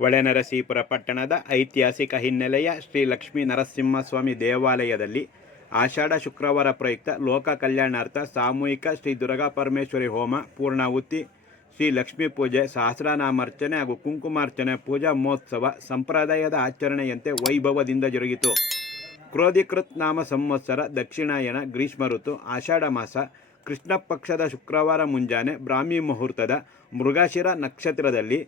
ಹೊಳೆನರಸೀಪುರ ಪಟ್ಟಣದ ಐತಿಹಾಸಿಕ ಹಿನ್ನೆಲೆಯ ಶ್ರೀ ಲಕ್ಷ್ಮೀ ನರಸಿಂಹಸ್ವಾಮಿ ದೇವಾಲಯದಲ್ಲಿ ಆಷಾಢ ಶುಕ್ರವಾರ ಪ್ರಯುಕ್ತ ಲೋಕ ಕಲ್ಯಾಣಾರ್ಥ ಸಾಮೂಹಿಕ ಶ್ರೀ ದುರ್ಗಾ ಪರಮೇಶ್ವರಿ ಹೋಮ ಪೂರ್ಣಾಹುತಿ, ಶ್ರೀ ಲಕ್ಷ್ಮೀ ಪೂಜೆ, ಸಹಸ್ರನಾಮಾರ್ಚನೆ ಹಾಗೂ ಕುಂಕುಮಾರ್ಚನೆ, ಪೂಜಾ ಮಹೋತ್ಸವ ಸಂಪ್ರದಾಯದ ಆಚರಣೆಯಂತೆ ವೈಭವದಿಂದ ಜರುಗಿತು. ಕ್ರೋಧಿಕೃತ್ ನಾಮ ಸಂವತ್ಸರ, ದಕ್ಷಿಣಾಯನ, ಗ್ರೀಷ್ಮ ಋತು, ಆಷಾಢ ಮಾಸ, ಕೃಷ್ಣ ಪಕ್ಷದ ಶುಕ್ರವಾರ ಮುಂಜಾನೆ ಬ್ರಾಹ್ಮಿ ಮುಹೂರ್ತದ ಮೃಗಾಶಿರ ನಕ್ಷತ್ರದಲ್ಲಿ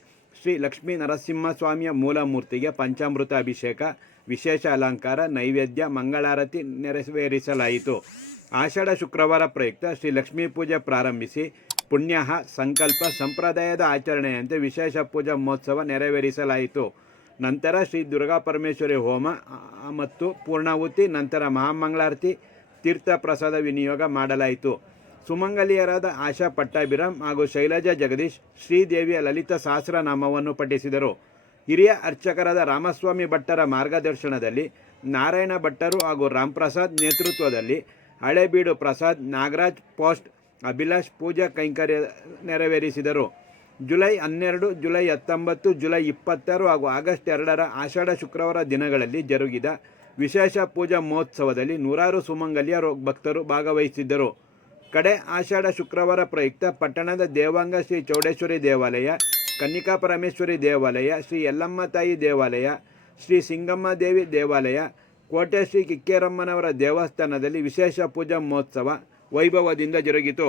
ಶ್ರೀ ಲಕ್ಷ್ಮೀ ನರಸಿಂಹಸ್ವಾಮಿಯ ಮೂಲ ಮೂರ್ತಿಗೆ ಪಂಚಾಮೃತ ಅಭಿಷೇಕ, ವಿಶೇಷ ಅಲಂಕಾರ, ನೈವೇದ್ಯ, ಮಂಗಳಾರತಿ ನೆರವೇರಿಸಲಾಯಿತು. ಆಷಾಢ ಶುಕ್ರವಾರ ಪ್ರಯುಕ್ತ ಶ್ರೀ ಲಕ್ಷ್ಮೀ ಪೂಜೆ ಪ್ರಾರಂಭಿಸಿ ಪುಣ್ಯ ಸಂಕಲ್ಪ, ಸಂಪ್ರದಾಯದ ಆಚರಣೆಯಂತೆ ವಿಶೇಷ ಪೂಜಾ ಮಹೋತ್ಸವ ನೆರವೇರಿಸಲಾಯಿತು. ನಂತರ ಶ್ರೀ ದುರ್ಗಾ ಪರಮೇಶ್ವರಿ ಹೋಮ ಮತ್ತು ಪೂರ್ಣಾಹುತಿ, ನಂತರ ಮಹಾಮಂಗಳಾರತಿ, ತೀರ್ಥ ಪ್ರಸಾದ ವಿನಿಯೋಗ ಮಾಡಲಾಯಿತು. ಸುಮಂಗಲಿಯರಾದ ಆಶಾ ಪಟ್ಟಾಭಿರಾಮ್ ಹಾಗೂ ಶೈಲಜಾ ಜಗದೀಶ್ ಶ್ರೀದೇವಿಯ ಲಲಿತ ಸಹಸ್ರನಾಮವನ್ನು ಪಠಿಸಿದರು. ಹಿರಿಯ ಅರ್ಚಕರಾದ ರಾಮಸ್ವಾಮಿ ಭಟ್ಟರ ಮಾರ್ಗದರ್ಶನದಲ್ಲಿ, ನಾರಾಯಣ ಭಟ್ಟರು ಹಾಗೂ ರಾಮ್ಪ್ರಸಾದ್ ನೇತೃತ್ವದಲ್ಲಿ ಹಳೆಬೀಡು ಪ್ರಸಾದ್, ನಾಗರಾಜ್ ಪೋಸ್ಟ್, ಅಭಿಲಾಷ್ ಪೂಜಾ ಕೈಂಕರ್ಯ ನೆರವೇರಿಸಿದರು. ಜುಲೈ ಹನ್ನೆರಡು, ಜುಲೈ ಹತ್ತೊಂಬತ್ತು, ಜುಲೈ ಇಪ್ಪತ್ತಾರು ಹಾಗೂ ಆಗಸ್ಟ್ ಎರಡರ ಆಷಾಢ ಶುಕ್ರವಾರ ದಿನಗಳಲ್ಲಿ ಜರುಗಿದ ವಿಶೇಷ ಪೂಜಾ ಮಹೋತ್ಸವದಲ್ಲಿ ನೂರಾರು ಸುಮಂಗಲಿಯ ಭಕ್ತರು ಭಾಗವಹಿಸಿದ್ದರು. ಕಡೆ ಆಷಾಢ ಶುಕ್ರವಾರ ಪ್ರಯುಕ್ತ ಪಟ್ಟಣದ ದೇವಾಂಗ ಶ್ರೀ ಚೌಡೇಶ್ವರಿ ದೇವಾಲಯ, ಕನ್ನಿಕಾ ಪರಮೇಶ್ವರಿ ದೇವಾಲಯ, ಶ್ರೀ ಯಲ್ಲಮ್ಮ ತಾಯಿ ದೇವಾಲಯ, ಶ್ರೀ ಸಿಂಗಮ್ಮ ದೇವಿ ದೇವಾಲಯ, ಕೋಟೆ ಶ್ರೀ ಕಿಕ್ಕೇರಮ್ಮನವರ ದೇವಸ್ಥಾನದಲ್ಲಿ ವಿಶೇಷ ಪೂಜಾ ಮಹೋತ್ಸವ ವೈಭವದಿಂದ ಜರುಗಿತು.